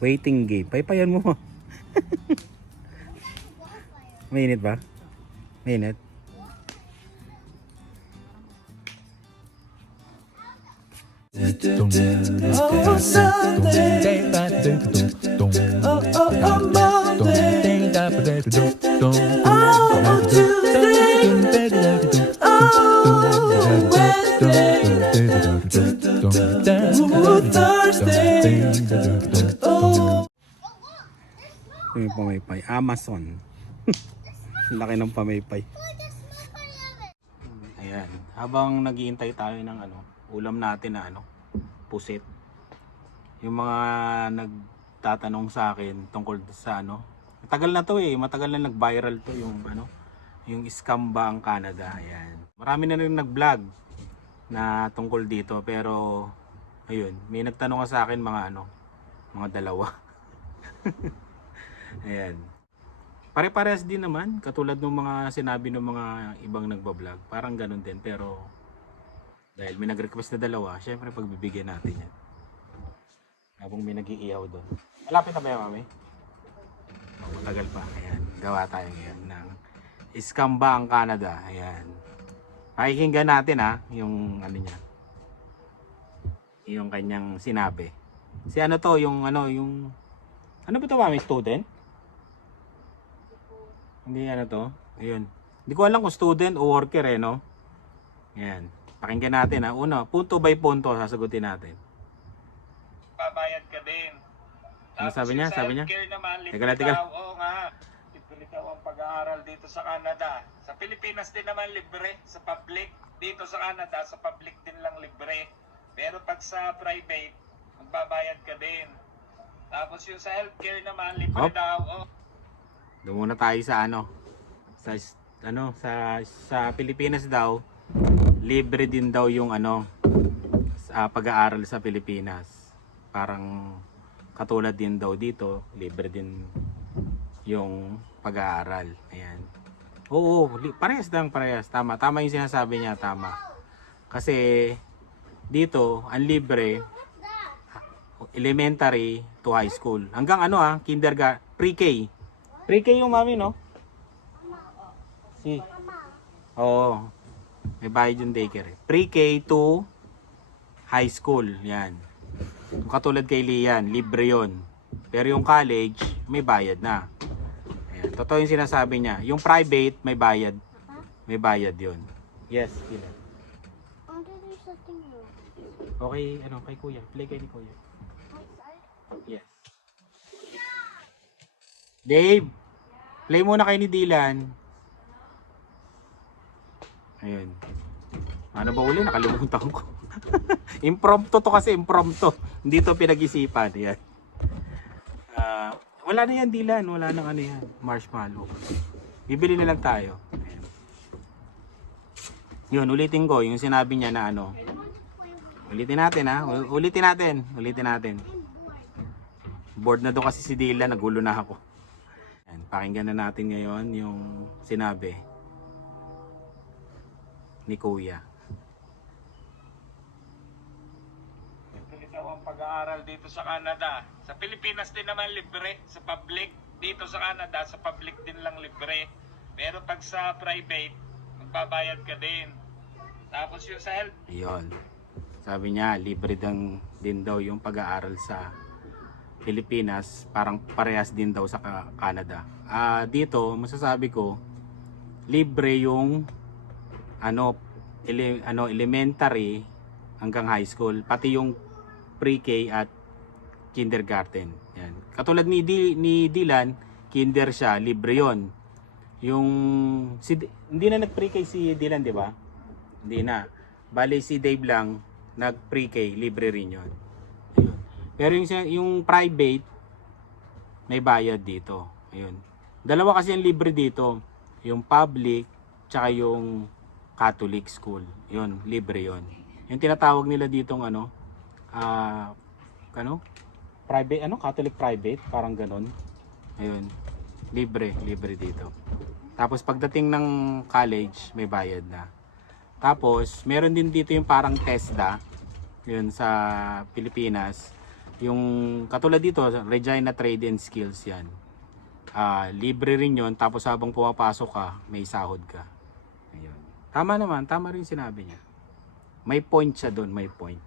Waiting game. Paypayan mo. Mainit ba? Mainit. Oh, Sunday. Oh, Monday. Oh, Tuesday. Oh, Wednesday. Ooh, Thursday. Oh. Yung pamaypay. Amazon. Laki ng pamaypay. Ayan. Habang naghihintay tayo ng ulam natin na pusit. Yung mga nagtatanong sa akin tungkol sa matagal na to matagal na nag-viral to yung scam ba ang Canada. Ayan. Marami na rin nag-vlog na tungkol dito, pero ayun, may nagtanong sa akin mga dalawa. Ayan. Pare-parehas din naman, katulad ng mga sinabi ng mga ibang nagba-vlog. Parang ganun din, pero dahil may nag-request na dalawa, syempre pagbibigyan natin yan. Habang may nag-iihaw doon. Malapit na ba yan, mami? Matagal pa. Ayan, gawa tayo ngayon ng scam ba ang Canada. Ayan. Pakikinggan natin yung niya. Yung kanyang sinabi. Si yung ano ba ito, mami? Student? Hindi to. Ayun. Hindi ko alam kung student o worker no? Ayan. Pakinggan natin Una, punto by punto sasagutin natin. Babayad ka din. Ano sabi niya? Sabi niya? Naman, Teka lang. Oo nga. Libre daw ang pag-aaral dito sa Canada. Sa Pilipinas din naman libre. Sa public. Dito sa Canada, sa public din lang libre. Pero pag sa private, magbabayad ka din. Tapos yung sa healthcare naman, libre daw. Doon muna tayo sa sa Pilipinas daw, libre din daw yung sa pag-aaral sa Pilipinas. Parang katulad din daw dito, libre din yung pag-aaral. Ayan. Oo, parehas. Tama yung sinasabi niya, tama. Kasi dito, ang libre elementary to high school. Hanggang kindergarten, pre-K. Pre-K yung mami, no? Oo. May bayad yung daycare. Pre-K to high school. Yan. Katulad kay Lian, libre yon. Pero yung college, may bayad na. Ayan. Totoo yung sinasabi niya. Yung private, may bayad. May bayad yon. Yes, Lian. Okay, kay kuya. Play kay ni kuya. Yes. Dave, play muna kay ni Dylan. Ayun. Ano ba uli? Nakalimutan ko. Impromptu to kasi, impromptu. Hindi to pinag-isipan. Yan. Wala na yan, Dylan. Wala nang yan. Marshmallow. Bibili na lang tayo. Ayan. Yun, ulitin ko. Yung sinabi niya na Ulitin natin Ulitin natin. Bored na doon kasi si Dylan. Nagulo na ako. Ayan. Pakinggan na natin ngayon yung sinabi ni Kuya. Libre daw ang pag-aaral dito sa Canada. Sa Pilipinas din naman libre. Sa public. Dito sa Canada, sa public din lang libre. Pero pag sa private, magbabayad ka din. Tapos yung sa health. Ayun. Sabi niya, libre din daw yung pag-aaral sa Pilipinas. Parang parehas din daw sa Canada. Dito, masasabi ko, libre yung elementary hanggang high school, pati yung pre-K at kindergarten. Yan. Katulad ni Dylan, kinder siya, libre yon. Yung hindi na nag-pre-K si Dylan, di ba? Hindi na. Bali si Dave lang nag-pre-K, libre rin yon. Pero yung private, may bayad dito. Ayun. Dalawa kasi yung libre dito, yung public tsaka yung Catholic school. Yun, libre yon. Yung tinatawag nila ditong private, Catholic private, parang ganon. Ayun, libre dito. Tapos pagdating ng college, may bayad na. Tapos meron din dito yung parang TESDA, yun sa Pilipinas. Yung katulad dito, Regina Trade and Skills yan. Libre rin yun, tapos habang pumapasok ka, may sahod ka. Ayun. Tama naman, tama rin sinabi niya. May point siya doon, may point.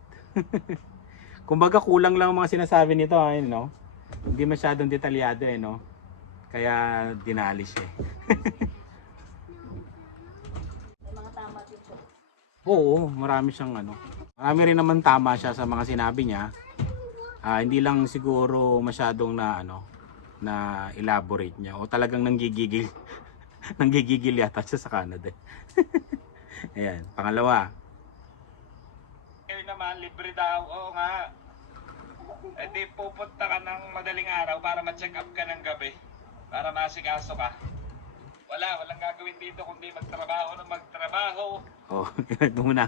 Kumbaga kulang lang ang mga sinasabi nito, ayun, no? Hindi masyadong detalyado eh, no? Kaya dinali siya eh. May mga tama dito. Oo, marami siyang ano. Marami rin naman tama siya sa mga sinabi niya. Hindi lang siguro masyadong na ano, na elaborate niya o talagang nanggigigil. Nanggigigil yata siya sa Canada. Ayan, pangalawa. Ngayon naman, libre daw. Oo nga. Eh di pupunta ka ng madaling araw para ma-check up ka ng gabi. Para masikaso ka. Walang gagawin dito kundi magtrabaho ng magtrabaho. Oh, ito muna.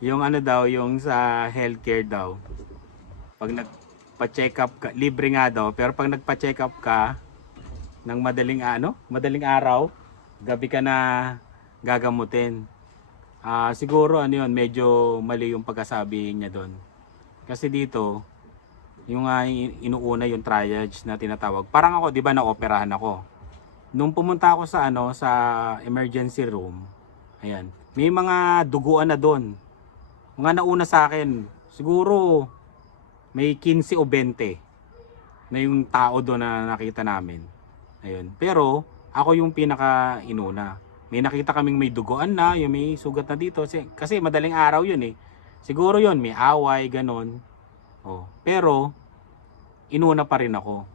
Yung ano daw, yung sa healthcare daw. Pag nagpa-check up ka, libre nga daw, pero pag nagpa-check up ka ng madaling araw, gabi ka na gagamutin. Siguro ano yun, medyo mali yung pagkasabi niya doon. Kasi dito, yung inuuna yung triage na tinatawag. Parang ako, 'di ba, na-operahan ako. Nung pumunta ako sa sa emergency room, ayan, may mga duguan na doon. Mga nauna sa akin, siguro may 15 o 20 na yung tao doon na nakita namin. Ayun. Pero ako yung pinaka inuna. May nakita kaming may duguan na, yung may sugat na dito kasi madaling araw yun eh. Siguro yun, may away, ganon. Oh, pero inuna pa rin ako.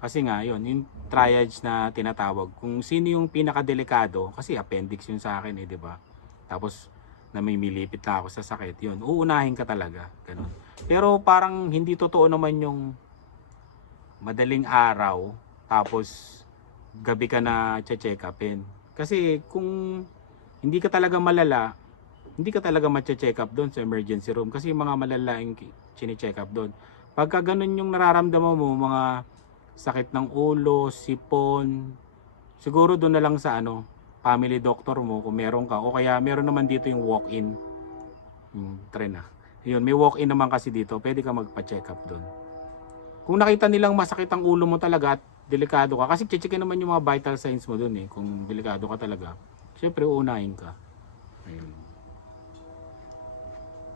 Kasi nga yun, yung triage na tinatawag. Kung sino yung pinakadelikado, kasi appendix yun sa akin eh, 'di ba? Tapos na may milipit na ako sa sakit, yun, uunahin ka talaga, ganun. Pero parang hindi totoo naman yung madaling araw tapos gabi ka na check upin. Kasi kung hindi ka talaga malala, hindi ka talaga ma-check up doon sa emergency room kasi mga malala yung chine-check up doon. Pagka ganun yung nararamdaman mo, mga sakit ng ulo, sipon, siguro doon na lang sa family doctor mo kung meron ka, o kaya meron naman dito yung walk-in. Try na. Yun, may walk-in naman kasi dito, pwede ka magpa-check up doon. Kung nakita nilang masakit ang ulo mo talaga at delikado ka, kasi checkin naman yung mga vital signs mo doon eh, kung delikado ka talaga, syempre uunahin ka. Ayun.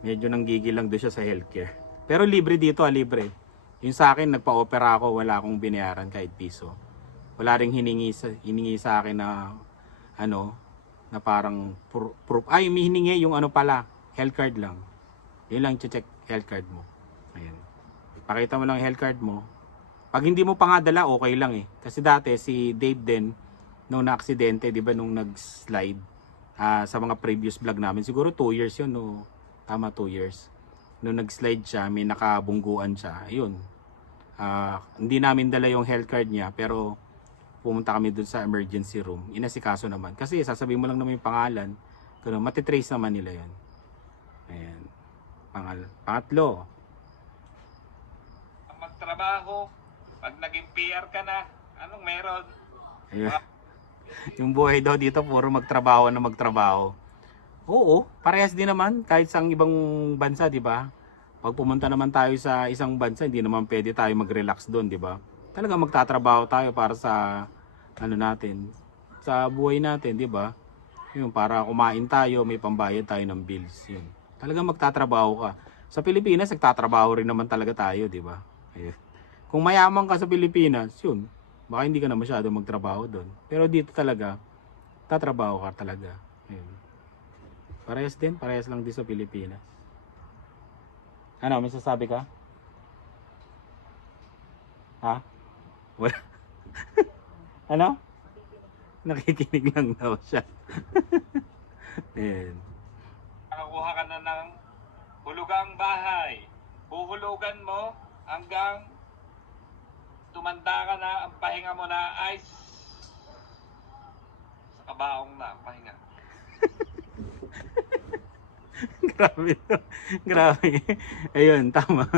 Medyo nanggigil lang doon siya sa healthcare. Pero libre dito, libre. Yung sa akin, nagpa-opera ako, wala akong binayaran kahit piso. Wala ring hiningi sa akin na na parang proof. Ay, may hiningi yung health card lang. Yun lang, check health card mo. Ayan. Pakita mo lang health card mo. Pag hindi mo pa nga dala, okay lang eh. Kasi dati, si Dave din, nung na-aksidente, di ba, nung nag-slide, sa mga previous vlog namin, siguro 2 years yun, no? Tama, 2 years. Nung nag-slide siya, may nakabungguan siya. Ayun. Hindi namin dala yung health card niya, pero pumunta kami dun sa emergency room. Inasikaso naman. Kasi sasabihin mo lang naman yung pangalan. Pero matitrace naman nila yun. Ayan. Pangatlo. Magtrabaho. Pag naging PR ka na, anong meron? Ayun. Yung buhay daw dito, puro magtrabaho na magtrabaho. Oo, parehas din naman kahit sa ibang bansa, 'di ba? Pag pumunta naman tayo sa isang bansa, hindi naman pwede tayo mag-relax doon, 'di ba? Talaga magtatrabaho tayo para sa natin, sa buhay natin, 'di ba? Yung para kumain tayo, may pambayad tayo ng bills, yun. Talaga magtatrabaho ka. Sa Pilipinas, nagtatrabaho rin naman talaga tayo, 'di ba? Ayun. Kung mayaman ka sa Pilipinas, yun, baka hindi ka na masyado magtrabaho doon. Pero dito talaga, tatrabaho ka talaga. Ayun. Parehas lang din sa Pilipinas. Ano, may sasabi ka? Ha? Wala. Ano? Nakikinig lang daw siya. Ayan. Nakakuha ka na ng hulugang bahay. Huhulugan mo hanggang tumanda ka na, ang pahinga mo na ay sa kabaong na pahinga. Grabe. Grabe. Ayun, tama.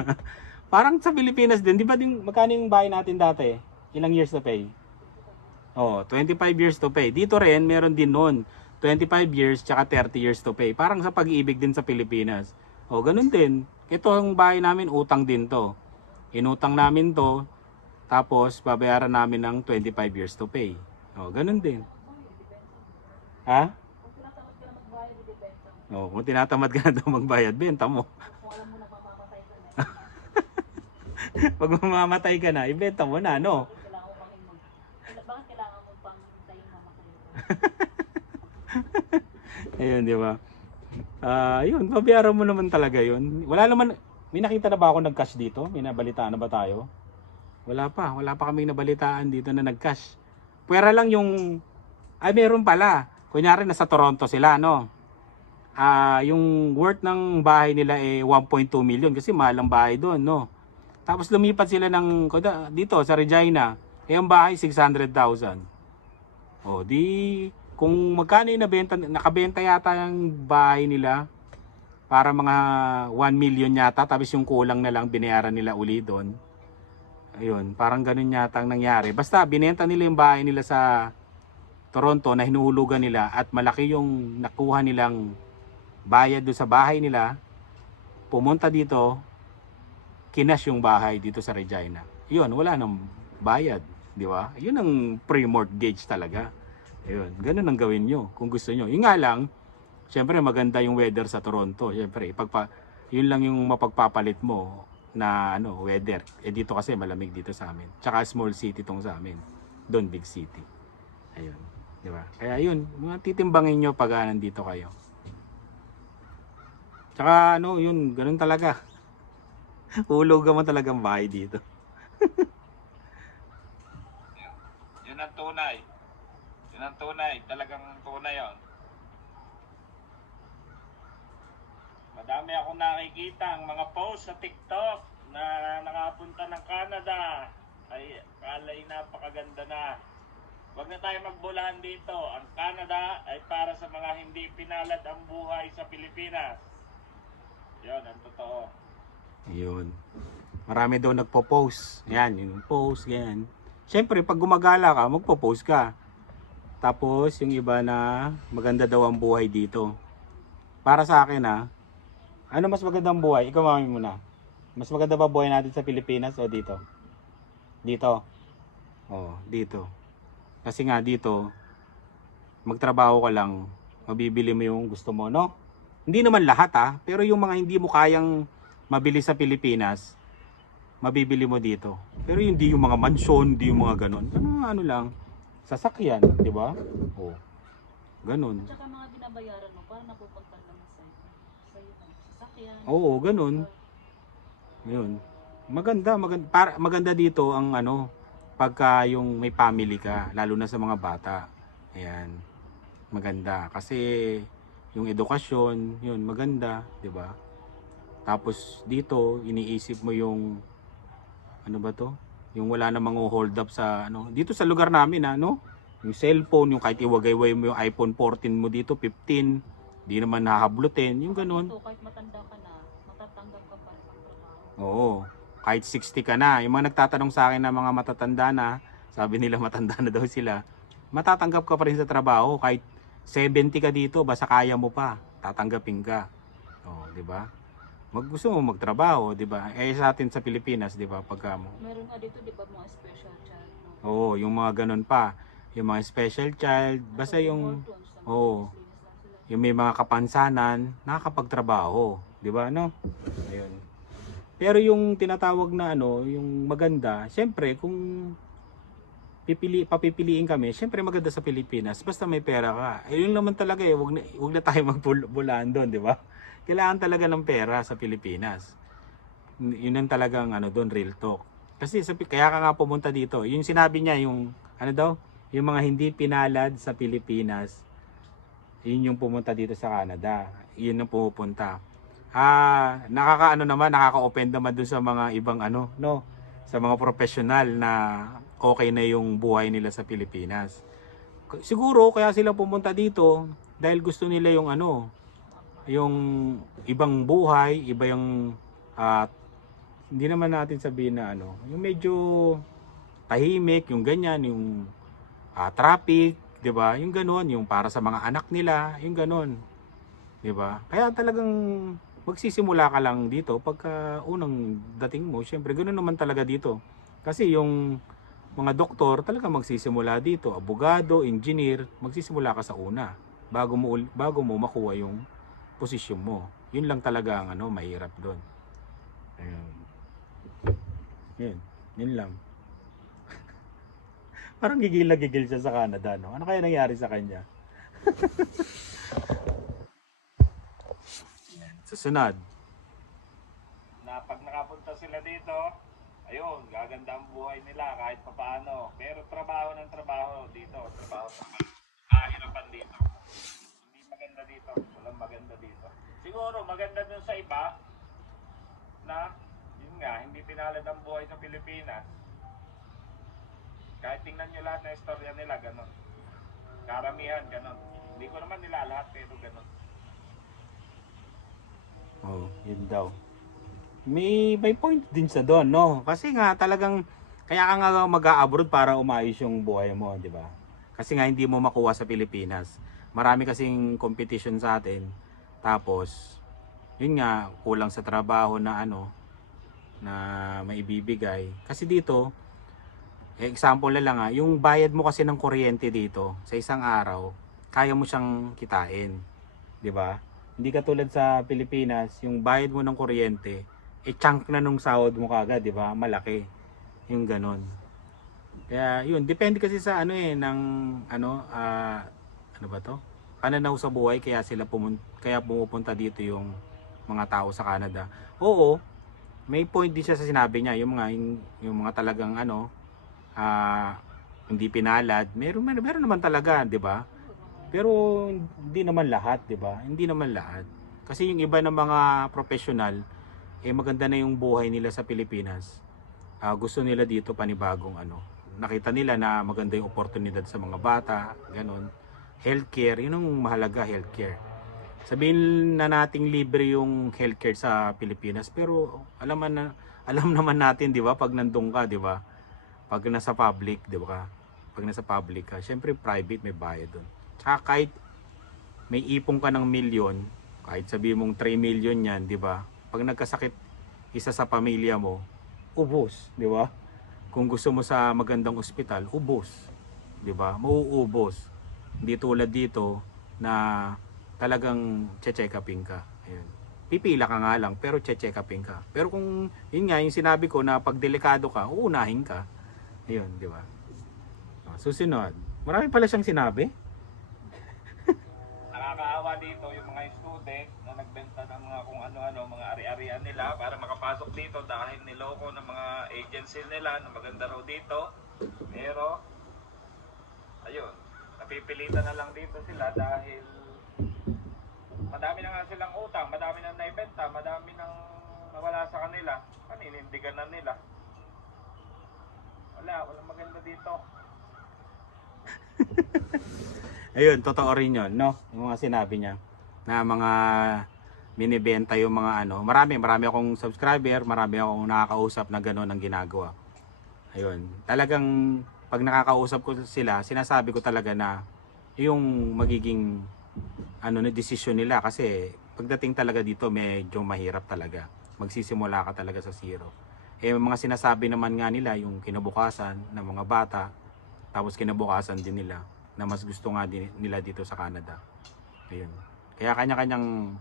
Parang sa Pilipinas din, di ba magkano yung bahay natin dati? Ilang years to pay? 25 years to pay. Dito rin, meron din noon. 25 years tsaka 30 years to pay. Parang sa pag-ibig din sa Pilipinas. Ganun din. Ito ang bahay namin, utang din to. inutang namin to, tapos babayaran namin ng 25 years to pay. O, ganun din. Ha? O, kung tinatamad ka na daw magbayad, benta mo. Kung alam mo na mamamatay ka na, Pag mamamatay ka na, ibenta mo na, no? kailangan mo pang bakit kailangan mo pang tayo mamatay ka? Ayun, di ba? Yun, babayaran mo naman talaga yun. Wala naman, may nakita na ba ako nag-cash dito? May nabalitaan na ba tayo? Wala pa kaming nabalitaan dito na nag-cash. Pwera lang yung, meron pala. Kunyari, nasa Toronto sila, no? Yung worth ng bahay nila 1.2 million kasi mahal ang bahay doon, no? Tapos lumipat sila dito sa Regina, ang bahay 600,000. O, di kung magkano yung nakabenta yata yung bahay nila para mga 1 million yata, tapos yung kulang na lang binayaran nila uli doon. Ayun, parang ganun yata ang nangyari. Basta binenta nila yung bahay nila sa Toronto na hinuhulugan nila at malaki yung nakuha nilang bayad doon sa bahay nila. Pumunta dito, kinash yung bahay dito sa Regina. Yun, wala nang bayad, di ba? Yun ang pre-mortgage talaga. Ayun, ganun ang gawin nyo kung gusto nyo. Yung nga lang, syempre maganda yung weather sa Toronto. Syempre, yun lang yung mapagpapalit mo na weather. Dito kasi malamig dito sa amin. Tsaka small city tong sa amin. Doon big city. Ayun, di ba? Kaya yun, mga titimbangin nyo pag nandito kayo. Tsaka yun, ganun talaga. Hulugan mo talagang bahay dito. Yun ang tunay. Yun ang tunay. Talagang tunay yun. Madami akong nakikita ang mga post sa TikTok na nakapunta ng Canada. Ay, kalay napakaganda na. Huwag na tayo magbulahan dito. Ang Canada ay para sa mga hindi pinalad ang buhay sa Pilipinas. Yun, ang totoo. Yun. Marami daw nagpo-post. Yan, yung post, yan. Siyempre, pag gumagala ka, magpo-post ka. Tapos, yung iba na maganda daw ang buhay dito. Para sa akin, ano mas magandang buhay? Ikaw mami muna. Mas maganda ba buhay natin sa Pilipinas o dito? Dito. Oh, dito. Kasi nga dito, magtrabaho ka lang, mabibili mo yung gusto mo, no? Hindi naman lahat pero yung mga hindi mo kayang mabili sa Pilipinas, mabibili mo dito. Pero hindi yung mga mansyon, hindi yung mga ganon. Ano lang, sasakyan, di ba? Oh, ganon. At saka mga binabayaran mo, parang napupunta naman sa'yo ng sasakyan. Oo, ganon. Yun. Maganda dito ang pagka yung may family ka, lalo na sa mga bata. Ayan. Maganda kasi yung edukasyon, yun maganda, 'di ba? Tapos dito iniisip mo yung Yung wala namang hold up sa dito sa lugar namin yung cellphone, yung kahit iwagayway mo yung iPhone 14 mo dito, 15, di naman nahablutin, yung ganun. Ito, kahit matanda ka na, matatanggap ka pa rin ang trabaho. Oo. Kahit 60 ka na. Yung mga nagtatanong sa akin na mga matatanda na, sabi nila matanda na daw sila, matatanggap ka pa rin sa trabaho. Kahit 70 ka dito, basta kaya mo pa, tatanggapin ka. Oh, di ba? Gusto mo magtrabaho, di ba? Sa atin sa Pilipinas, di ba? Pagka mo. Meron nga dito, di ba, mga special child, no? Oo, yung mga ganun pa. Yung mga special child, basta yung yung may mga kapansanan, nakakapagtrabaho, di ba, no? Ayun. Pero yung tinatawag na yung maganda, syempre kung papipiliin kami, syempre maganda sa Pilipinas, basta may pera ka. Yun naman talaga wag na tayo magbulaan doon, di ba? Kailangan talaga ng pera sa Pilipinas. Yun ang talagang doon, real talk. Kasi kaya ka nga pumunta dito. Yung sinabi niya, yung yung mga hindi pinalad sa Pilipinas, yun yung pumunta dito sa Canada. Yun yung pupunta. Nakaka-open naman dun sa mga ibang sa mga professional na okay na yung buhay nila sa Pilipinas. Siguro kaya sila pumunta dito dahil gusto nila yung yung ibang buhay, iba yung hindi naman natin sabihin na yung medyo tahimik, yung ganyan, yung traffic, 'di ba? Yung ganoon, yung para sa mga anak nila, yung ganoon. 'Di ba? Kaya talagang magsisimula ka lang dito pagka unang dating mo. Syempre, ganoon naman talaga dito. Kasi yung mga doktor talaga magsisimula dito, abogado, engineer, magsisimula ka sa una bago mo makuha yung posisyon mo. Yun lang talaga ang mahirap doon. Ayun. Yun lang. Parang gigil na gigil siya sa Canada, no? Ano kaya nangyari sa kanya? Susunod. Na pag nakapunta sila dito, ayun, gaganda ang buhay nila kahit papaano. Pero trabaho ng trabaho dito, trabaho. Kahirapan dito. Hindi maganda dito, walang maganda dito. Siguro maganda dun sa iba na, yun nga, hindi pinalad ang buhay sa Pilipinas. Kahit tingnan nyo lahat na istorya nila, ganun. Karamihan, ganun. Hindi ko naman nila lahat, pero ganun. Oh, yun daw. May point din sa doon, no? Kasi nga talagang kaya ka nga mag-a-abroad para umayos yung buhay mo, di ba? Kasi nga hindi mo makuha sa Pilipinas. Marami kasing competition sa atin. Tapos yun nga, kulang sa trabaho na na maibibigay. Kasi dito, example na lang yung bayad mo kasi ng kuryente dito sa isang araw, kaya mo siyang kitain, 'di ba? Hindi katulad sa Pilipinas, yung bayad mo ng kuryente, chunk na nung sahod mo kagad, 'di ba? Malaki. Yung ganon. Kaya yun, depende kasi sa ng ano ba 'to? Pananaw sa buhay kaya kaya pumupunta dito yung mga tao sa Canada. Oo, may point din siya sa sinabi niya, yung mga talagang hindi pinalad, meron naman talaga, 'di ba? Pero hindi naman lahat, 'di ba? Hindi naman lahat. Kasi yung iba ng mga professional, maganda na yung buhay nila sa Pilipinas. Gusto nila dito panibagong nakita nila na maganda yung oportunidad sa mga bata, ganun. Healthcare, yun ang mahalaga, healthcare. Sabihin na nating libre yung healthcare sa Pilipinas, pero alam naman natin, 'di ba, pag nandun ka, 'di ba? Pag nasa public, 'di ba? Pag nasa public ka, syempre private may bayad doon. Tsaka kahit may ipon ka ng milyon, kahit sabihin mong 3 million 'yan, 'di ba? Pag nagkasakit isa sa pamilya mo, ubos, 'di ba? Kung gusto mo sa magandang ospital, ubos, 'di ba? Mauubos. Hindi tulad dito na talagang check upin ka. Ayun. Pipila ka nga lang pero check upin ka. Pero kung yun nga yung sinabi ko na pag delikado ka, uunahin ka. Ayun, di ba? Susunod. Marami pala siyang sinabi. Nakakaawa dito yung mga student na nagbenta ng mga kung ano-ano, mga ari-arian nila para makapasok dito dahil niloko ng mga agency nila na maganda raw dito. Pero, ayun, napipilitan na lang dito sila dahil madami na nga silang utang, madami na naibenta, madami nang nawala sa kanila. Paninindigan na nila. Walang maganda dito. Ayun, totoo rin yun, no? Yung mga sinabi niya na mga binibenta yung mga marami akong subscriber, marami akong nakakausap na gano'n ang ginagawa. Ayun, talagang pag nakakausap ko sila, sinasabi ko talaga na yung magiging na desisyon nila, kasi pagdating talaga dito medyo mahirap talaga. Magsisimula ka talaga sa zero. Mga sinasabi naman nga nila yung kinabukasan ng mga bata, tapos kinabukasan din nila na mas gusto nga din nila dito sa Canada. Ayun. Kaya kanya-kanyang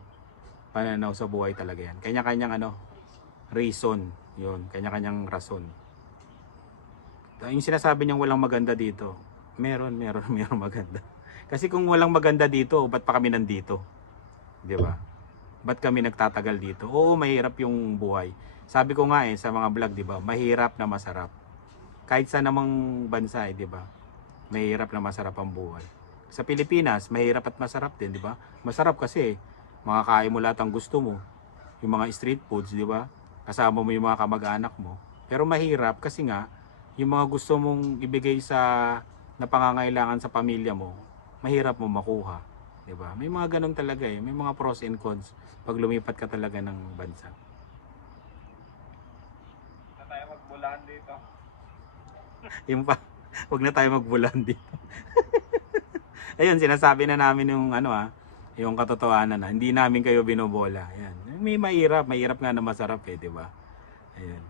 pananaw sa buhay talaga yan. Kanya-kanyang reason. Yun, kanya-kanyang rason. Yung sinasabi niyang walang maganda dito, meron maganda. Kasi kung walang maganda dito, ba't pa kami nandito? 'Di ba? Ba't kami nagtatagal dito? Oo, mahirap yung buhay. Sabi ko nga sa mga vlog, 'di ba? Mahirap na masarap. Kahit sa namang bansa, 'di ba? Mahirap na masarap ang buhay. Sa Pilipinas, mahirap at masarap din, 'di ba? Masarap kasi makakain mo lahat ang gusto mo. Yung mga street foods, 'di ba? Kasama mo yung mga kamag-anak mo. Pero mahirap kasi nga yung mga gusto mong ibigay sa na pangangailangan sa pamilya mo, mahirap mo makuha, 'di ba? May mga ganun talaga may mga pros and cons pag lumipat ka talaga ng bansa. Na tayo magbulaan dito. Yung pa, wag na tayo magbulan dito. Ayun, sinasabi na namin yung yung katotohanan na hindi namin kayo binobola. Ayan. May mahirap nga na masarap eh, di ba? Ayun.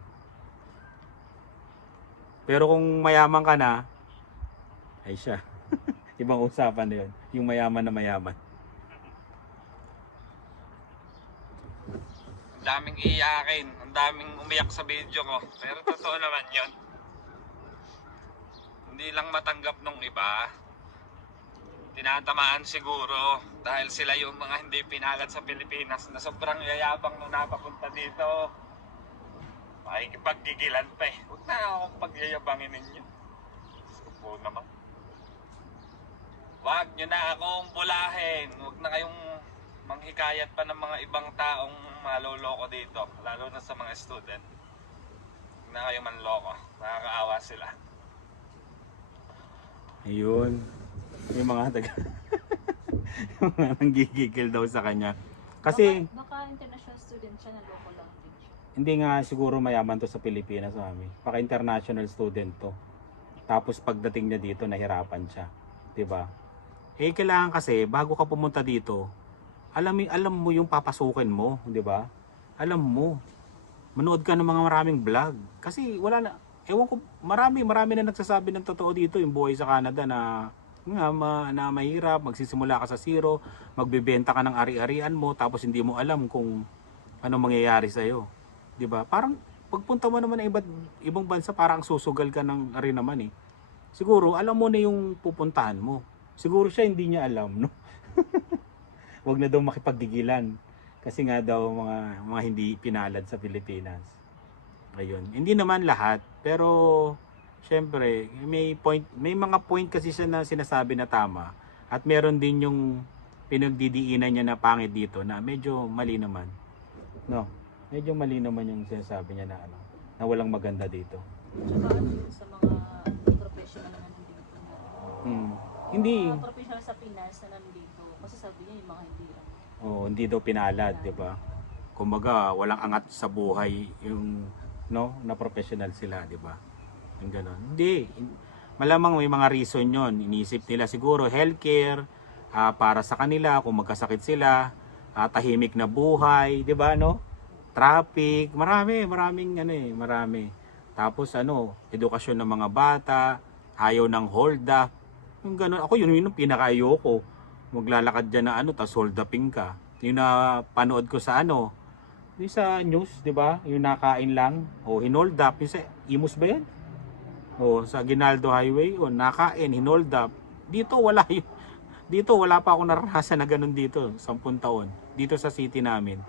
Pero kung mayaman ka na, ay siya. Ibang usapan na yun. Yung mayaman na mayaman. Ang daming iyakin, ang daming umiyak sa video ko. Pero totoo naman yun. Hindi lang matanggap nung iba. Tinatamaan siguro dahil sila yung mga hindi pinalad sa Pilipinas na sobrang yayabang nung napapunta dito. Makikipaggigilan pa eh. Huwag na akong pagyayabangin ninyo. Gusto po naman. Huwag nyo na akong bulahin. Huwag na kayong manghikayat pa ng mga ibang taong maloloko dito. Lalo na sa mga student. Huwag na kayong manloko. Nakakaawa sila. Ayun. Yung mga taga yung mga nanggigigil daw sa kanya. Kasi Baka international student siya na local lang din siya. hindi nga siguro mayaman to sa Pilipinas, mami. Paka international student to. Tapos pagdating niya dito, nahirapan siya. 'Di ba? Eh kailangan kasi bago ka pumunta dito, alam mo yung papasukin mo, 'di ba? Alam mo. Manood ka ng mga maraming vlog kasi wala na, ewan ko, marami na nagsasabi ng totoo dito yung buhay sa Canada na na mahirap, magsisimula ka sa zero, magbebenta ka ng ari-arian mo tapos hindi mo alam kung ano mangyayari sa iyo. 'Di ba? Parang pagpunta mo naman ng ibang bansa, parang susugal ka ng ari naman eh. Siguro alam mo na yung pupuntahan mo. Siguro siya hindi niya alam, no? Wag na daw makipagdigilan kasi nga daw mga hindi pinalad sa Pilipinas. Ayun. Hindi naman lahat, pero syempre, may mga point kasi siya na sinasabi na tama at meron din yung pinagdidiinan niya na pangit dito na medyo mali naman. No, medyo mali naman yung sinasabi niya na na walang maganda dito. Tsaka sa mga professional na nandito. Hindi. Mga professional sa Pinas na nandito. Kasi sabi niya yung mga hindi lang. Hindi daw pinalad, 'di ba? Kumbaga, walang angat sa buhay yung na professional sila, 'di ba? Yung ganon. Hindi. Malamang may mga reason yon. Iniisip nila siguro healthcare, para sa kanila, kung magkasakit sila, tahimik na buhay, di ba, no? Traffic, marami. Tapos edukasyon ng mga bata, ayaw ng hold up. Yung ganon. Ako yun yung pinaka-ayoko. Maglalakad dyan na tas hold uping ka. Yung napanood ko sa yung sa news, di ba? Yung nakain lang, hinold up. Yung sa Imus ba yan? Sa Ginaldo Highway, nakain, hinold up. Dito wala pa ako naranasan na ganun dito, 10 taon. Dito sa city namin.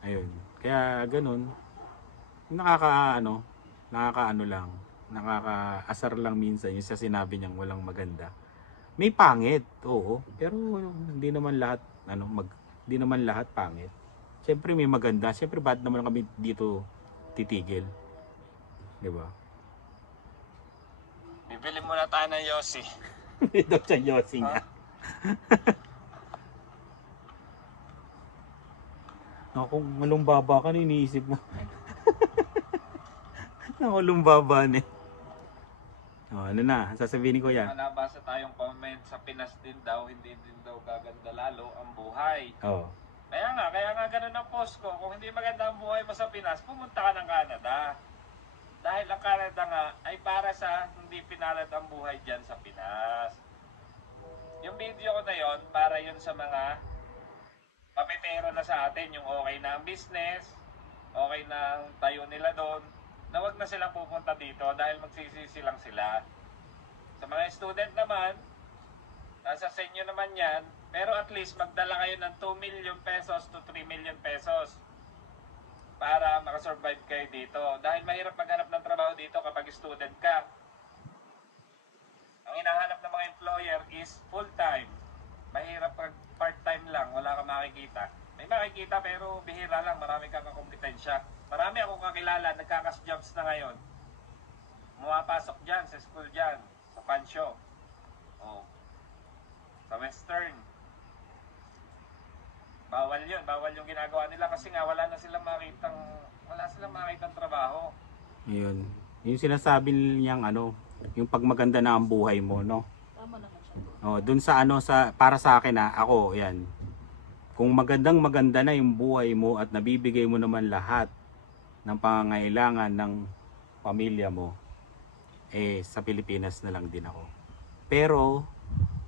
Ayun. Kaya ganun. Nakakaasar lang minsan yung sa sinabi niyang walang maganda. May pangit, oo, pero hindi naman lahat hindi naman lahat pangit. Siyempre may maganda. Siyempre ba't naman kami dito titigil? 'Di ba? Bibili muna tayo ng Yossi. Ito sa Yossi niya. Kung malumbaba ka, iniisip mo. Malumbaba na. Ano na, sasabihin ni Kuya? Nabasa tayong comment sa Pinas din daw, hindi din daw gaganda lalo ang buhay. Oo. Kaya nga ganun ang post ko. Kung hindi maganda ang buhay mo sa Pinas, pumunta ka ng Canada. Dahil ang Canada nga ay para sa hindi pinalad ang buhay dyan sa Pinas. Yung video ko na yon para yun sa mga papetero na sa atin, yung okay na ang business, okay na ang tayo nila doon, na wag na silang pupunta dito dahil magsisisi lang sila. Sa mga student naman, nasa sa inyo naman yan, pero at least magdala kayo ng 2 million pesos to 3 million pesos para makasurvive kayo dito. Dahil mahirap maghanap ng trabaho dito kapag student ka. Ang hinahanap ng mga employer is full-time. Mahirap pag part-time lang, wala kang makikita. May makikita pero bihira lang, marami kang kakompetensya. Marami akong kakilala, nagkakas-jobs na ngayon. Pumapasok dyan, sa school dyan, sa pansyo. Sa Western. Bawal yung ginagawa nila kasi nga wala silang makitang trabaho. Yun. Yung sinasabi niyang yung pag maganda na ang buhay mo, no? Tama naman siya. Dun sa para sa akin ako, yan. kung maganda na yung buhay mo at nabibigay mo naman lahat ng pangangailangan ng pamilya mo, sa Pilipinas na lang din ako. Pero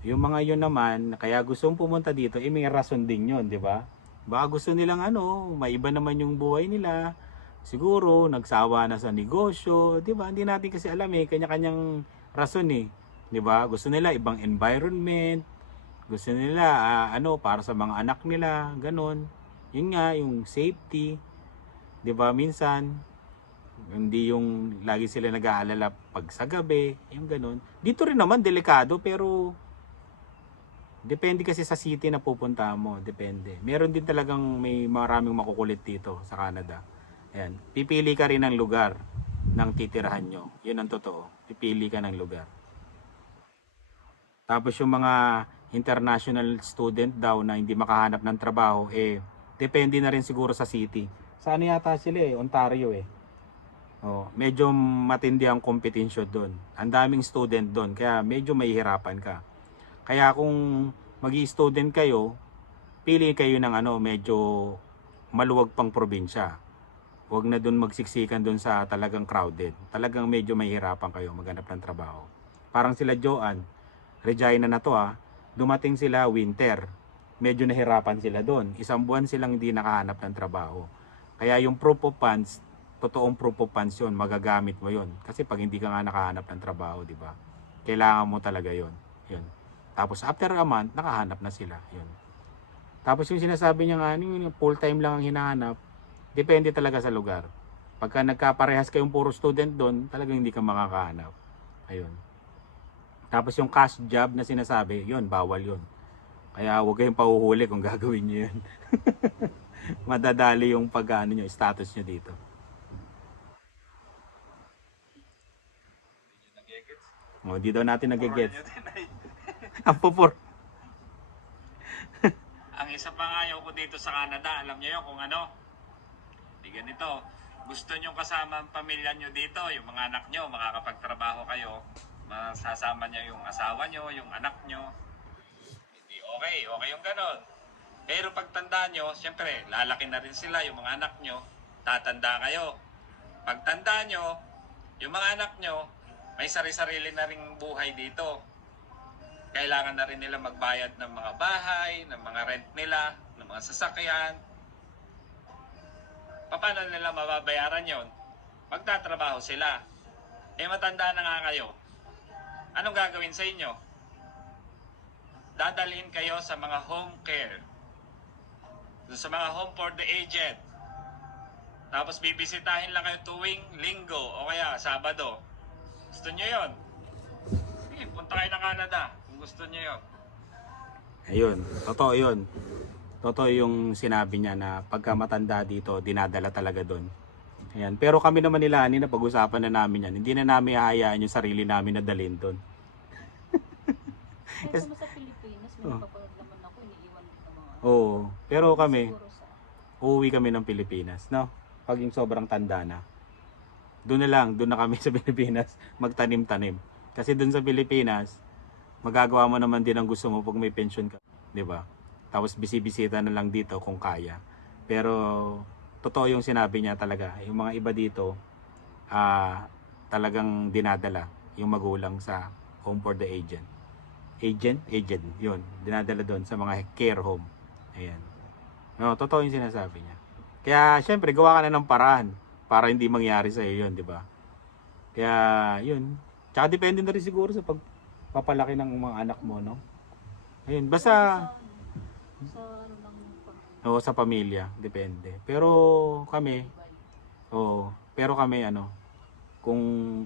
yung mga yun naman, kaya gustong pumunta dito, may rason din yun, di ba? Baka gusto nilang maiba naman yung buhay nila. Siguro, nagsawa na sa negosyo, di ba? Hindi natin kasi alam kanya-kanyang rason di ba? Gusto nila ibang environment, gusto nila para sa mga anak nila, ganun. Yun nga, yung safety, di ba? Minsan, hindi yung lagi sila nag-aalala pag sa gabi, yung ganun. Dito rin naman, delikado, pero depende kasi sa city na pupunta mo, depende. Meron din talagang may maraming makukulit dito sa Canada. Ayan, pipili ka rin ng lugar ng titirahan nyo. Yun ang totoo. Pipili ka ng lugar. Tapos yung mga international student daw na hindi makahanap ng trabaho, depende na rin siguro sa city. Sa ano yata sila Ontario medyo matindi ang competition doon. Ang daming student doon, kaya medyo mahihirapan ka. Kaya kung magi-student kayo, pili kayo ng medyo maluwag pang probinsya. Huwag na doon magsiksikan doon sa talagang crowded. Talagang medyo mahihirapan kayo maghanap ng trabaho. Parang sila Joanne, Regina na to dumating sila winter. Medyo nahirapan sila doon. 1 buwan silang hindi nakahanap ng trabaho. Kaya yung proof of funds, totoong proof of funds yun, magagamit mo yun. Kasi pag hindi ka nga nakahanap ng trabaho, di ba? Kailangan mo talaga yun. Yun. Tapos after a month, nakahanap na sila. Yun. Tapos yung sinasabi niya nga, full time lang ang hinahanap, depende talaga sa lugar. Pagka nagkaparehas kayong puro student doon, talagang hindi ka makakahanap. Ayun. Tapos yung cash job na sinasabi, yun, bawal yun. Kaya huwag kayong pahuhuli kung gagawin nyo yun. Madadali yung nyo, status nyo dito. Di daw natin nagigets. Ang pupur. Ang isa pa nga ayaw ko dito sa Canada, alam niyo yun kung ano? Di ganito. Gusto nyo kasama ang pamilya nyo dito, yung mga anak nyo, makakapagtrabaho kayo. Masasama niyo yung asawa nyo, yung anak nyo. Hindi okay yung ganon. Pero pagtanda nyo, siyempre, lalaki na rin sila, yung mga anak nyo, tatanda kayo. Pagtanda nyo, yung mga anak nyo, may sari-sarili na rin buhay dito. Kailangan na rin nila magbayad ng mga bahay, ng mga rent nila, ng mga sasakyan. Paano nila mababayaran yon? Magtatrabaho sila. Matanda na nga kayo. Anong gagawin sa inyo? Dadalhin kayo sa mga home care. Sa mga home for the aged. Tapos bibisitahin lang kayo tuwing linggo o kaya Sabado. Gusto nyo yun? Sige, punta kayo ng Canada kung gusto nyo yun. Ayun, totoo yun. Totoo yung sinabi niya na pagka matanda dito, dinadala talaga doon. Ayan. Pero kami naman nila, na pag-usapan na namin yan. Hindi na namin hahayaan yung sarili namin na dalhin doon. Kahit sa Pilipinas, may napapanood naman ako, iniiwan ng mga... Oo, pero kami, Siguro sa... uuwi kami ng Pilipinas, no? Pag yung sobrang tanda na. Doon na kami sa Pilipinas magtanim-tanim. Kasi doon sa Pilipinas, magagawa mo naman din ang gusto mo pag may pension ka, 'di ba? Tapos bisibisita na lang dito kung kaya. Pero totoo yung sinabi niya talaga, yung mga iba dito talagang dinadala yung magulang sa home for the aged. Agent, yun. Dinadala doon sa mga care home. Ayan. No, totoo yung sinasabi niya. Kaya syempre gawa ka na ng paraan para hindi mangyari sa iyo 'yon, 'di ba? Kaya 'yun. Tsaka depende na rin siguro sa pagpapalaki ng mga anak mo, no? Ayun, basta Sa ano lang sa pamilya, depende. Pero kami kung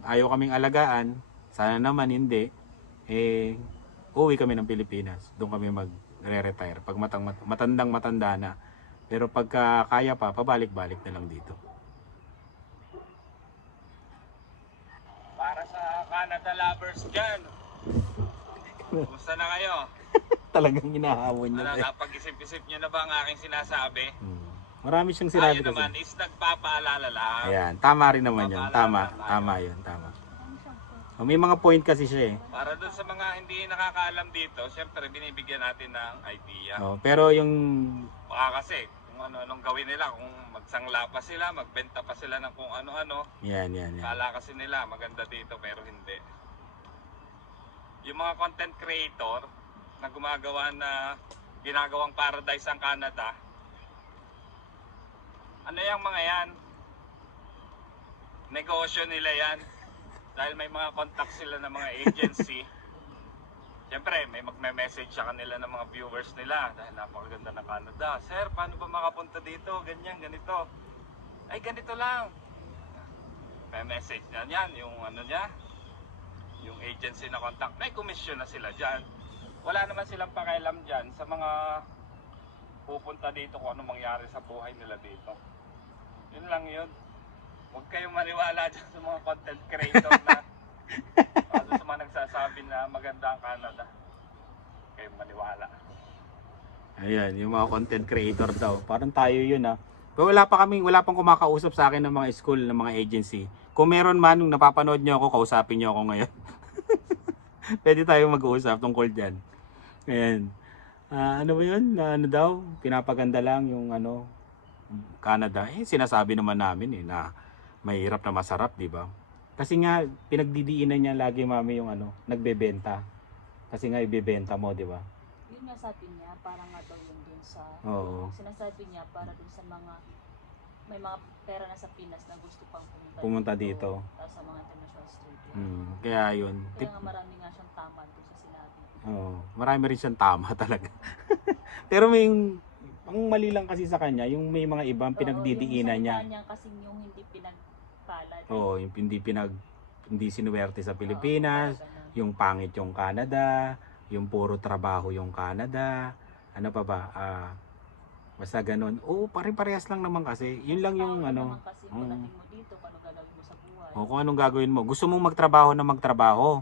ayaw kaming alagaan, sana naman hindi, uwi kami ng Pilipinas. Doon kami magre-retire pag matanda na. Pero pagka kaya pa, pabalik-balik na lang dito. Para sa Canada lovers dyan, kumusta na kayo? Talagang hinahamon niya. Napag-isip-isip nyo na ba ang aking sinasabi? Marami siyang sinabi Ayun kasi. naman is nagpapaalala lang. Ayan, tama rin naman yun. Tama yun, tama. May mga point kasi siya eh. Para doon sa mga hindi nakakaalam dito, syempre binibigyan natin ng idea. Pero yung Baka kasi kung ano-anong gawin nila, kung magsangla pa sila, magbenta pa sila ng kung ano-ano. yan. Kala kasi nila maganda dito pero hindi. Yung mga content creator na gumagawa na ginagawang paradise ang Canada, ano yung mga yan? Negosyo nila yan. Dahil may mga contact sila ng mga agency. Siyempre, may magme-message sa kanila ng mga viewers nila dahil napakaganda ng Canada. Sir, paano ba makapunta dito? Ganyan, ganito. Ay, ganito lang. May message na yan, yung ano niya, yung agency na contact. May commission na sila dyan. Wala naman silang pakialam dyan sa mga pupunta dito kung ano mangyari sa buhay nila dito. Yun lang yun. Huwag kayong maniwala dyan sa mga content creator na ano sa mga nagsasabi na maganda ang Canada. Huwag kayong maniwala. Ayan, yung mga content creator daw. Parang tayo yun ah. Pero wala pang kumakausap sa akin ng mga school, ng mga agency. Kung meron man, nung napapanood nyo ako, kausapin nyo ako ngayon. Pwede tayo mag-uusap tungkol dyan. Ayan. Ano ba yun? Ano daw? Pinapaganda lang yung ano, Canada. Sinasabi naman namin na mahirap na masarap, di ba? Kasi nga, pinagdidiinan niya lagi mami yung ano, nagbebenta. Kasi nga ibebenta mo, di ba? Yun nga sabi niya, parang nga daw yun dun sa, Oo. sinasabi niya para dun sa mga, may mga pera na sa Pinas na gusto pang Pumunta dito. Tapos sa mga international studio. Kaya yun. Kaya nga marami nga siyang tama dun sa sinabi. Oo. Marami rin siyang tama talaga. Pero may ang mali lang kasi sa kanya, yung may mga ibang pinagdidiinan niya. Yung kasi yung hindi pinagpalad. Oo, yung hindi sinuwerte sa Pilipinas, yung pangit yung Canada, yung puro trabaho yung Canada, ano pa ba? Basta ganun. Oo, pare-parehas lang naman kasi. Yun lang yung ano. Kasi pagdating mo dito, kung ano gagawin mo sa buhay. O kung anong gagawin mo. Gusto mong magtrabaho na magtrabaho.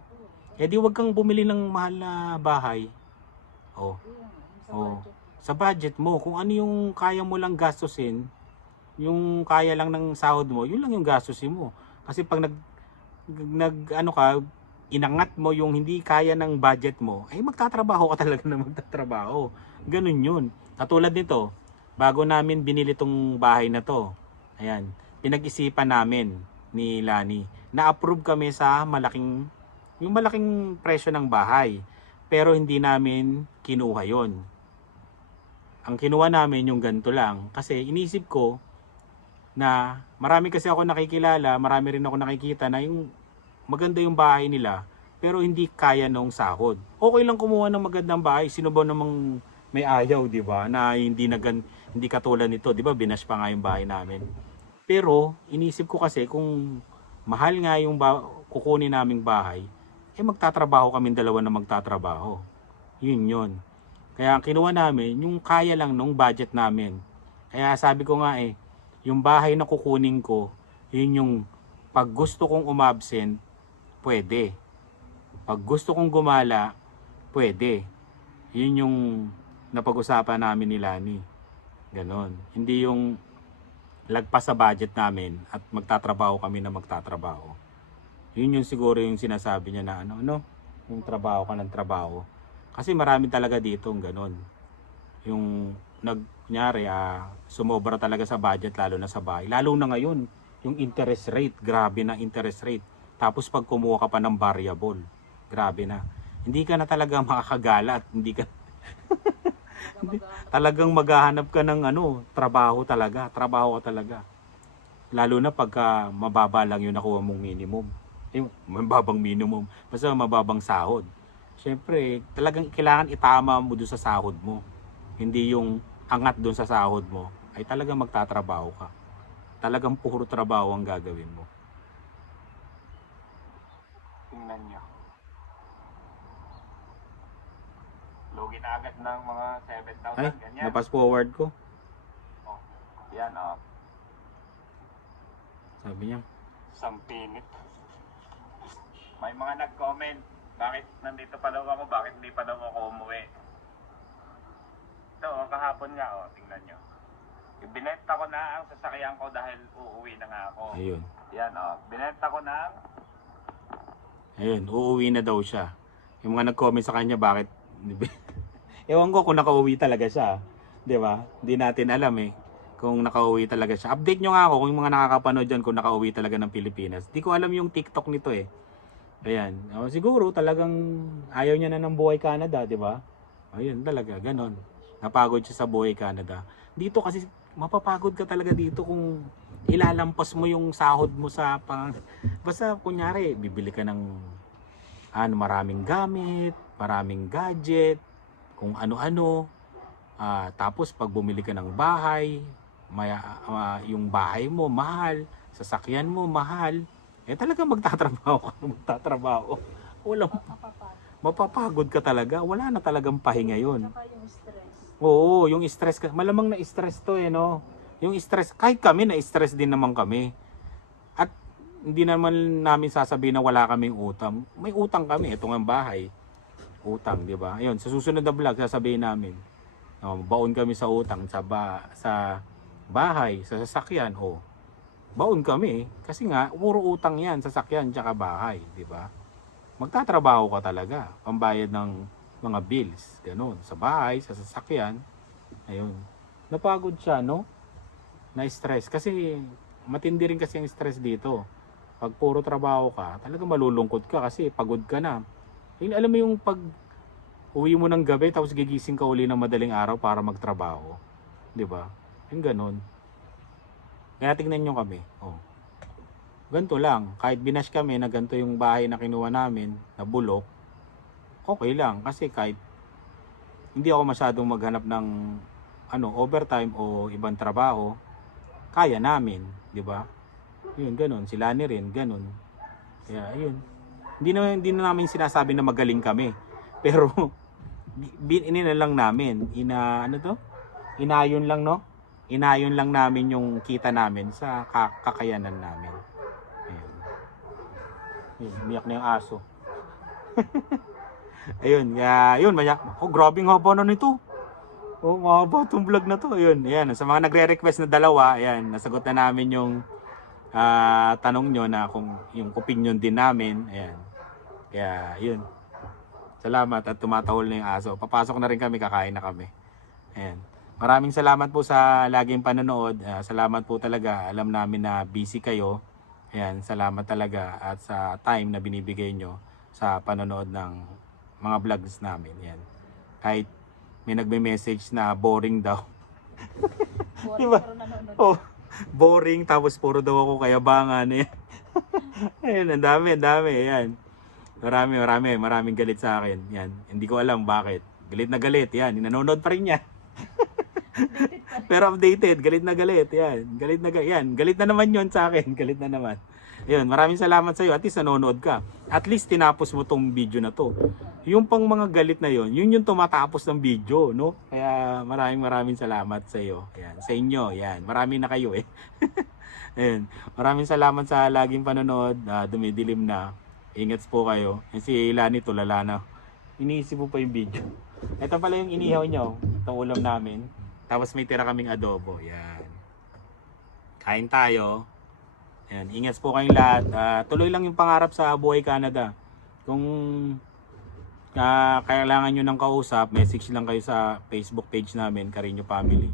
Eh di wag kang bumili ng mahal na bahay. Oh. Oo. Sa budget mo, kung ano yung kaya mo lang gastusin, yung kaya lang ng sahod mo, yun lang yung gastusin mo. Kasi pag ano ka, inangat mo yung hindi kaya ng budget mo, ay magtatrabaho ka talaga na magtatrabaho. Ganun yun. Katulad nito, bago namin binili tong bahay na to, ayan, pinag-isipan namin ni Lani, na-approve kami sa yung malaking presyo ng bahay. Pero hindi namin kinuha yon. Ang kinuha namin yung ganito lang. Kasi inisip ko na marami kasi ako nakikilala, marami rin ako nakikita na yung maganda yung bahay nila, pero hindi kaya nung sahod. Okay lang kumuha ng magandang bahay. Sino ba namang may ayaw, di ba? Na hindi katulad nito, di ba? Binash pa nga yung bahay namin. Pero inisip ko kasi kung mahal nga yung kukunin naming bahay, magtatrabaho kaming dalawa na magtatrabaho. Yun. Kaya ang kinuha namin, yung kaya lang nung budget namin. Kaya sabi ko nga yung bahay na kukunin ko, yun yung pag gusto kong umabsent, pwede. Pag gusto kong gumala, pwede. Yun yung napag-usapan namin ni Lani. Ganon. Hindi yung lagpas sa budget namin at magtatrabaho kami na magtatrabaho. Yun yung siguro yung sinasabi niya na yung trabaho ka ng trabaho. Kasi marami talaga dito ganon. Yung kunyari, sumobra talaga sa budget lalo na sa bahay. Lalo na ngayon, yung interest rate, grabe na interest rate. Tapos pag kumuha ka pa ng variable, grabe na. Hindi ka na talaga makakagala at hindi ka talagang maghahanap ka ng trabaho ka talaga. Lalo na pagka mababa lang yung nakuha mong minimum. Mababang minimum, basta mababang sahod. Siyempre, talagang kailangan itama mo doon sa sahod mo. Hindi yung angat doon sa sahod mo, ay talagang magtatrabaho ka. Talagang puro trabaho ang gagawin mo. Tingnan nyo. Lugi na agad ng mga 7,000, Ay, ganyan. napas forward ko. Oh, yan, Sabi niya, sampinit. May mga nag-comment, bakit nandito pa daw ako, bakit hindi pa daw ako umuwi. Ito, kahapon nga, tingnan nyo. Binenta ko na ang sasakyan ko dahil uuwi na nga ako. ayun. Yan, binenta ko na Ayun, uuwi na daw siya. Yung mga nag-comment sa kanya, bakit? Ewan ko kung nakauwi talaga siya. Di ba? Hindi natin alam eh. Kung nakauwi talaga siya. Update nyo nga ako kung yung mga nakakapanood dyan kung nakauwi talaga ng Pilipinas. Di ko alam yung TikTok nito eh. Ayan. Siguro talagang ayaw niya na ng buhay Canada, di ba? Ayun talaga, ganon. Napagod siya sa buhay Canada. Dito kasi mapapagod ka talaga dito kung ilalampas mo yung sahod mo sa basta kunyari bibili ka ng maraming gamit, maraming gadget, kung ano-ano. Tapos pag bumili ka ng bahay, yung bahay mo mahal, sasakyan mo mahal, talaga magtatrabaho. Walang mapapagod ka talaga, wala na talagang pahinga yun. Saka yung stress. Oo, yung stress, malamang na stress to no. Yung stress, kahit kami na stress din naman kami. At hindi naman namin sasabihin na wala kaming utang. May utang kami, ito nga bahay. Utang, di ba? Ayun, sa susunod na vlog sasabihin namin. Baon kami sa utang sa bahay, sa sasakyan. Baon kami kasi nga puro utang 'yan, sasakyan tsaka bahay, di ba? Magtatrabaho ka talaga, pambayad ng mga bills, ganoon, sa bahay, sa sasakyan. Ayun. Napagod siya, no? Na-stress kasi matindi rin kasi ang stress dito. Pag puro trabaho ka, talaga malulungkot ka kasi pagod ka na. Alam mo yung pag uwi mo ng gabi tapos gigising ka uli ng madaling araw para magtrabaho. 'Di ba? Yung ganoon. Kaya tingnan nyo kami. Ganito lang. Kahit binash kami na ganito yung bahay na kinuha namin, na bulok, okay lang. Kasi kahit hindi ako masyadong maghanap ng overtime o ibang trabaho, kaya namin. 'Di ba? Yun, ganun. Sila ni rin, ganun. Kaya, yun. Hindi na namin sinasabi na magaling kami. Pero, inina lang namin. Inayon lang, no? Inayon lang namin yung kita namin sa kakayanan namin. Ayun. Umiyak na yung aso. Ayun, yun, grabe nga ba na nito? Mahaba itong vlog na to. Ayun, yan. Sa mga nagre-request na dalawa, ayan, nasagot na namin yung tanong nyo na kung yung opinion din namin. Ayan. Kaya, yun. Salamat at tumatahol na yung aso. Papasok na rin kami, kakain na kami. Ayan. Maraming salamat po sa laging panonood. Salamat po talaga. Alam namin na busy kayo. Ayan, salamat talaga at sa time na binibigay nyo sa panonood ng mga vlogs namin. Ayan. Kahit may nagme-message na boring daw. Boring Diba? pero nanonood. Boring tapos puro daw ako kayabangan. Ayan, ang dami. Ayan. Maraming galit sa akin. Yan. Hindi ko alam bakit. Galit na galit. Yan. Nanonood pa rin niya. Pero updated. Galit na galit. Yan. Galit na naman yon sa akin. Galit na naman. Yan. Maraming salamat sa iyo. At least nanonood ka. At least tinapos mo tong video na to. Yung pang mga galit na yon, yun yung tumatapos ng video, no? Kaya maraming salamat sa iyo. Yan. Sa inyo. Yan. Marami na kayo eh. Ayan. Maraming salamat sa laging panonood. Dumidilim na. Ingat po kayo. Si Lani tulala na. Iniisip po pa yung video. Ito pala yung inihaw nyo. Itong ulam namin. Tapos may tira kaming adobo. Yan. Kain tayo. Yan. Ingat po kayong lahat. Tuloy lang yung pangarap sa buhay Canada. Kung kailangan nyo ng kausap, message lang kayo sa Facebook page namin, Carino Family.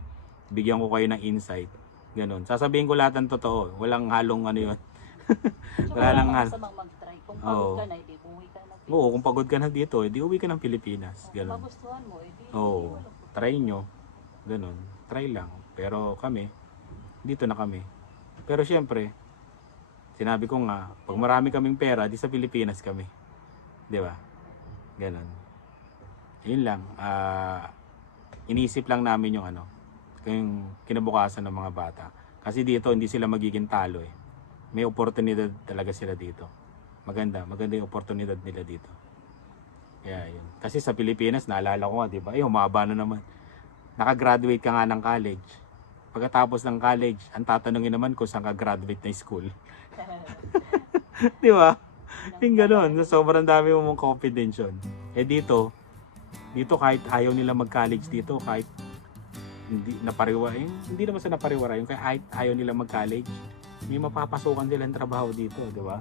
Bigyan ko kayo ng insight. Ganon. Sasabihin ko lahat ng totoo. Walang halong yun. Wala lang masamang mag-try. Kung pagod ka na, hindi umuwi ka na. Oo, kung pagod ka na dito, edi uwi ka ng Pilipinas. Kung Ganon. magustuhan mo, edi Oo, try nyo. Ganon. Try lang. Pero kami, dito na kami. Pero syempre, sinabi ko nga, pag marami kaming pera, di sa Pilipinas kami. Di ba? Ganon. Yun lang. Inisip lang namin yung yung kinabukasan ng mga bata. Kasi dito, hindi sila magiging talo eh. May oportunidad talaga sila dito. Maganda yung oportunidad nila dito. Kaya yun. Kasi sa Pilipinas, naalala ko nga, di ba? Humaba na naman. Nakagraduate ka nga ng college. Pagkatapos ng college, ang tatanungin naman kung saan ka graduate na school. Di ba? Yung gano'n. Sobrang dami mong confidence yun. Dito kahit ayaw nila mag-college dito, kahit hindi naman sa napariwara yung kahit ayaw nila mag-college, may mapapasukan silang trabaho dito, di ba?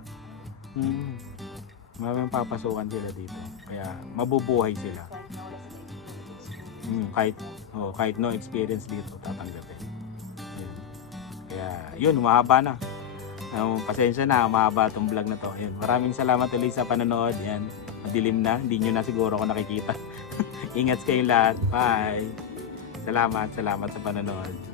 Maraming papasukan sila dito. Kaya mabubuhay sila. Kahit no experience dito, tatanggapin. Yun. Kaya yun, mahaba na. Pasensya na, mahaba itong vlog na to. Yun. Maraming salamat ulit sa panonood. Yan. Madilim na, hindi nyo na siguro ako nakikita. Ingat kayong lahat. Bye! Salamat sa panonood.